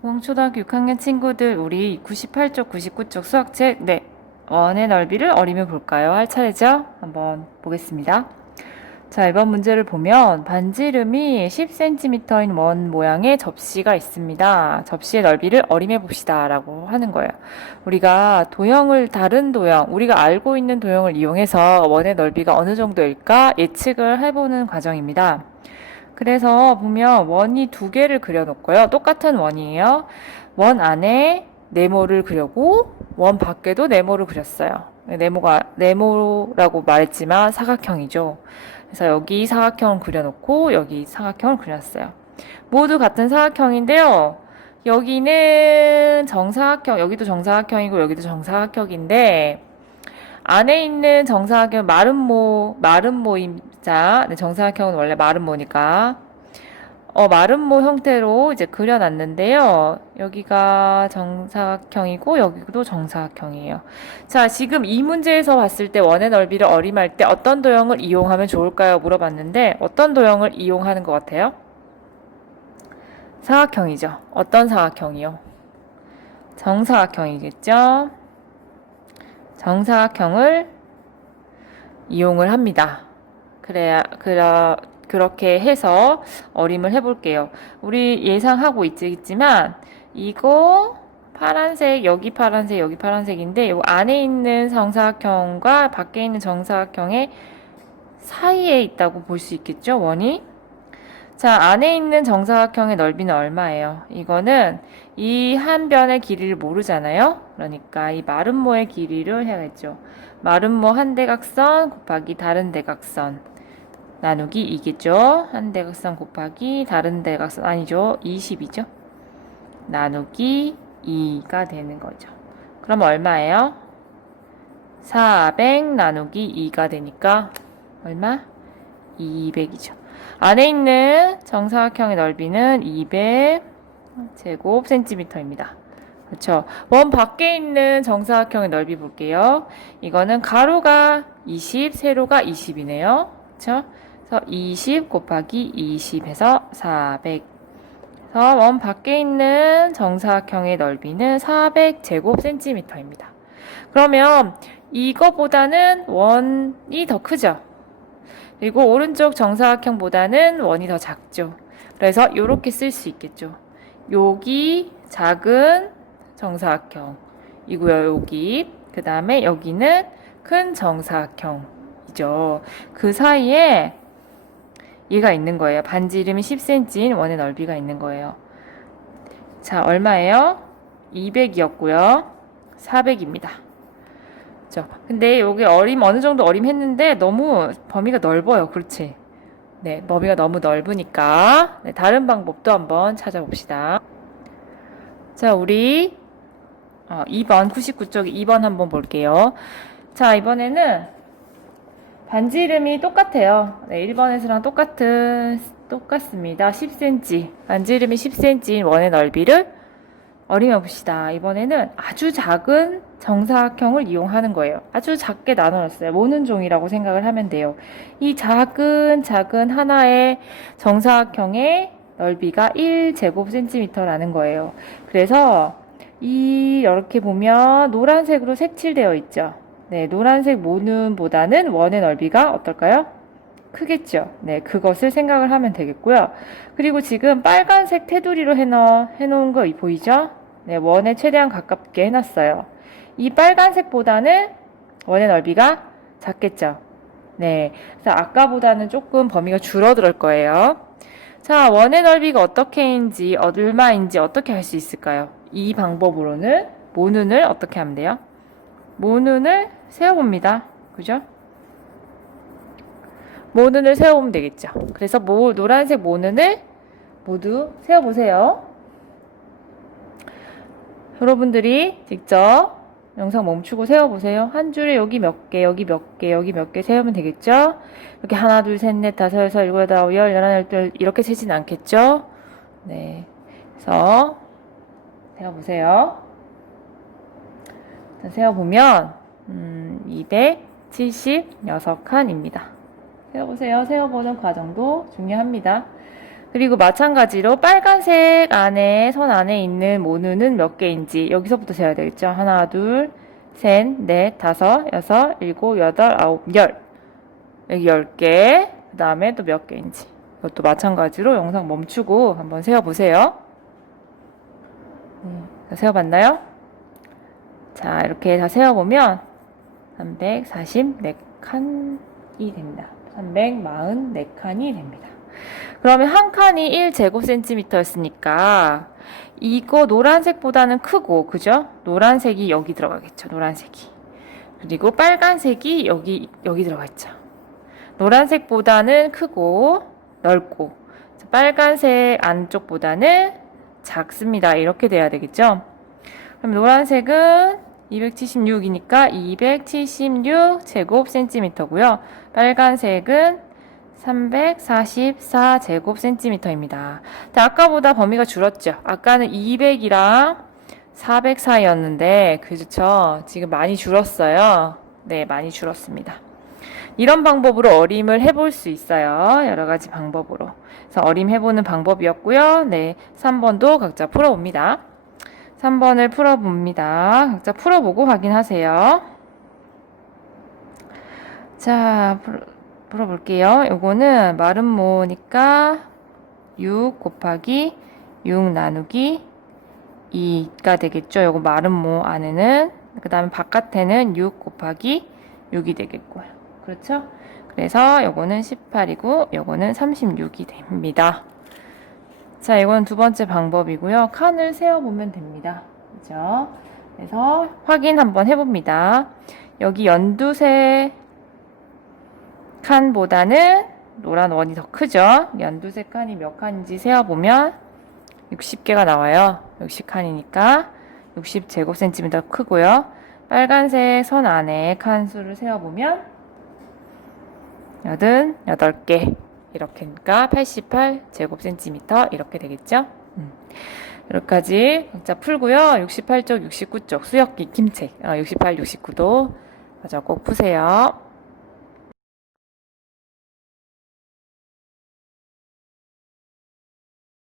공초등학교 6학년 친구들 우리 98쪽 99쪽 수학책 네 원의 넓이를 어림해 볼까요? 할 차례죠? 한번 보겠습니다. 자 이번 문제를 보면 반지름이 10cm인 원 모양의 접시가 있습니다. 접시의 넓이를 어림해 봅시다 라고 하는 거예요. 우리가 도형을 다른 도형 우리가 알고 있는 도형을 이용해서 원의 넓이가 어느 정도일까 예측을 해보는 과정입니다. 그래서 보면 원이 두 개를 그려놓고요. 똑같은 원이에요. 원 안에 네모를 그려고 원 밖에도 네모를 그렸어요. 네모가 네모라고 말했지만 사각형이죠. 그래서 여기 사각형을 그려놓고 여기 사각형을 그렸어요. 모두 같은 사각형인데요. 여기는 정사각형, 여기도 정사각형이고 여기도 정사각형인데 안에 있는 정사각형 마름모 마름모임 자 네, 정사각형은 원래 마름모니까 어 마름모 형태로 이제 그려놨는데요. 여기가 정사각형이고 여기도 정사각형이에요. 자, 지금 이 문제에서 봤을 때 원의 넓이를 어림할 때 어떤 도형을 이용하면 좋을까요? 물어봤는데 어떤 도형을 이용하는 것 같아요? 사각형이죠. 어떤 사각형이요? 정사각형이겠죠? 정사각형을 이용을 합니다. 그래야, 그러, 그렇게 해서 어림을 해볼게요. 우리 예상하고 있지만, 이거 파란색, 여기 파란색, 여기 파란색인데, 이 안에 있는 정사각형과 밖에 있는 정사각형의 사이에 있다고 볼 수 있겠죠, 원이? 자, 안에 있는 정사각형의 넓이는 얼마예요? 이거는 이 한 변의 길이를 모르잖아요? 그러니까 이 마름모의 길이를 해야겠죠. 마름모 한 대각선 곱하기 다른 대각선 나누기 2겠죠? 한 대각선 곱하기 다른 대각선 아니죠? 20이죠? 나누기 2가 되는 거죠. 그럼 얼마예요? 400 나누기 2가 되니까 얼마? 200이죠. 안에 있는 정사각형의 넓이는 200 제곱 센티미터입니다. 그렇죠. 원 밖에 있는 정사각형의 넓이 볼게요. 이거는 가로가 20, 세로가 20이네요. 그렇죠? 그래서 20 곱하기 20 해서 400. 그래서 원 밖에 있는 정사각형의 넓이는 400 제곱 센티미터입니다. 그러면 이거보다는 원이 더 크죠? 그리고 오른쪽 정사각형보다는 원이 더 작죠. 그래서 이렇게 쓸 수 있겠죠. 여기 작은 정사각형이고요. 여기 그 다음에 여기는 큰 정사각형이죠. 그 사이에 얘가 있는 거예요. 반지름이 10cm인 원의 넓이가 있는 거예요. 자, 얼마예요? 200이었고요. 400입니다. 그죠? 근데 여기 어림 어느 정도 어림했는데 너무 범위가 넓어요. 그렇지? 네, 범위가 너무 넓으니까 네, 다른 방법도 한번 찾아봅시다. 자, 우리 어, 2번 99쪽에 2번 한번 볼게요. 자, 이번에는 반지름이 똑같아요. 네, 1번에서랑 똑같은 똑같습니다. 10cm. 반지름이 10cm인 원의 넓이를 어림해 봅시다. 이번에는 아주 작은 정사각형을 이용하는 거예요. 아주 작게 나눠놨어요. 모는 종이라고 생각을 하면 돼요. 이 작은 작은 하나의 정사각형의 넓이가 1제곱센티미터라는 거예요. 그래서 이 이렇게 보면 노란색으로 색칠되어 있죠. 네, 노란색 모눈보다는 원의 넓이가 어떨까요? 크겠죠. 네, 그것을 생각을 하면 되겠고요. 그리고 지금 빨간색 테두리로 해놓, 해놓은 거 보이죠? 네, 원에 최대한 가깝게 해놨어요. 이 빨간색보다는 원의 넓이가 작겠죠. 네, 그래서 아까보다는 조금 범위가 줄어들 거예요. 자, 원의 넓이가 어떻게인지, 얼마인지 어떻게 할 수 있을까요? 이 방법으로는 모눈을 어떻게 하면 돼요? 모눈을 세어봅니다. 그죠? 모눈을 세워보면 되겠죠. 그래서 모, 노란색 모눈을 모두 세워보세요. 여러분들이 직접 영상 멈추고 세워보세요. 한 줄에 여기 몇 개, 여기 몇 개, 여기 몇 개 세우면 되겠죠? 이렇게 하나, 둘, 셋, 넷, 다섯, 여섯, 일곱, 여덟, 아홉, 열, 열하나, 열둘 이렇게 세진 않겠죠? 네. 그래서 세워보세요. 자, 세워보면 음, 276칸입니다. 세워보세요. 세워보는 과정도 중요합니다. 그리고 마찬가지로 빨간색 안에 선 안에 있는 모누는 몇 개인지 여기서부터 재야 되겠죠. 하나, 둘, 셋, 넷, 다섯, 여섯, 일곱, 여덟, 아홉, 열. 여기 열 개. 그 다음에 또 몇 개인지. 이것도 마찬가지로 영상 멈추고 한번 세어보세요. 네, 다 세어봤나요? 자, 이렇게 다 세어보면 344칸이 됩니다. 344칸이 됩니다. 그러면 한 칸이 1제곱센티미터였으니까 이거 노란색보다는 크고 그죠? 노란색이 여기 들어가겠죠. 노란색이. 그리고 빨간색이 여기 여기 들어가 있죠. 노란색보다는 크고 넓고 빨간색 안쪽보다는 작습니다. 이렇게 돼야 되겠죠? 그럼 노란색은 276이니까 276 제곱 센티미터고요. 빨간색은 344 제곱 센티미터입니다. 자, 아까보다 범위가 줄었죠? 아까는 200이랑 400 사이였는데, 그렇죠? 지금 많이 줄었어요. 네, 많이 줄었습니다. 이런 방법으로 어림을 해볼 수 있어요. 여러 가지 방법으로. 그래서 어림 해보는 방법이었고요. 네, 3번도 각자 풀어봅니다. 3번을 풀어봅니다. 각자 풀어보고 확인하세요. 자, 풀- 풀어볼게요. 요거는 마름모니까 6 곱하기 6 나누기 2가 되겠죠. 요거 마름모 안에는 그 다음에 바깥에는 6 곱하기 6이 되겠고요. 그렇죠? 그래서 요거는 18이고 요거는 36이 됩니다. 자, 이건 두 번째 방법이고요. 칸을 세어보면 됩니다. 그죠? 그래서 확인 한번 해봅니다. 여기 연두색 칸보다는 노란 원이 더 크죠? 연두색 칸이 몇 칸인지 세어보면 60개가 나와요. 60칸이니까 60제곱센티미터 크고요. 빨간색 선 안에 칸수를 세어보면 88개. 이렇게 니까 88 제곱센티미터 이렇게 되겠죠? 음. 여기까지 각자 풀고요. 68쪽, 69쪽 수역기 김책 어, 68, 69도 맞아 꼭 푸세요.